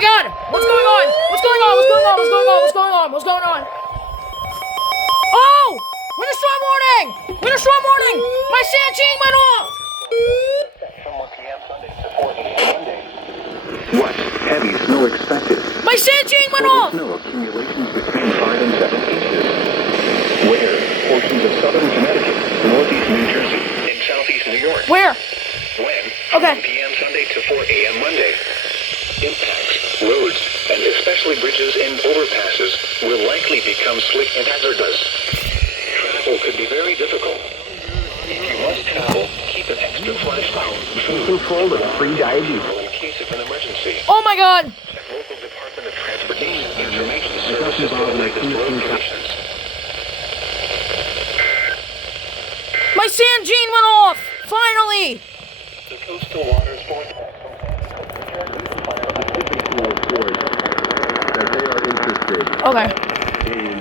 my god! What's going on? What's going on? What's going on? What's going on? What's going on? What's going on? Oh! Winter storm warning! Winter storm warning! My sand chain went off! What? Heavy snow expected. My sand chain went Total off! snow accumulations between 5 and 7 inches. Where? Portions of southern Connecticut, northeast New Jersey, and southeast New York. Where? When? Okay. 1 p.m. Sunday to 4 a.m. Monday. Impacts, roads, and especially bridges and overpasses will likely become slick and hazardous. Travel could be very difficult. If you must travel, keep an extra flashlight, food, control, and pre-diabetes in case of an emergency. Oh my god! Check local Department of Transportation Information Services for the latest road conditions. My sand chain went off! Finally! The coastal waters forecast. That they are interested Okay. in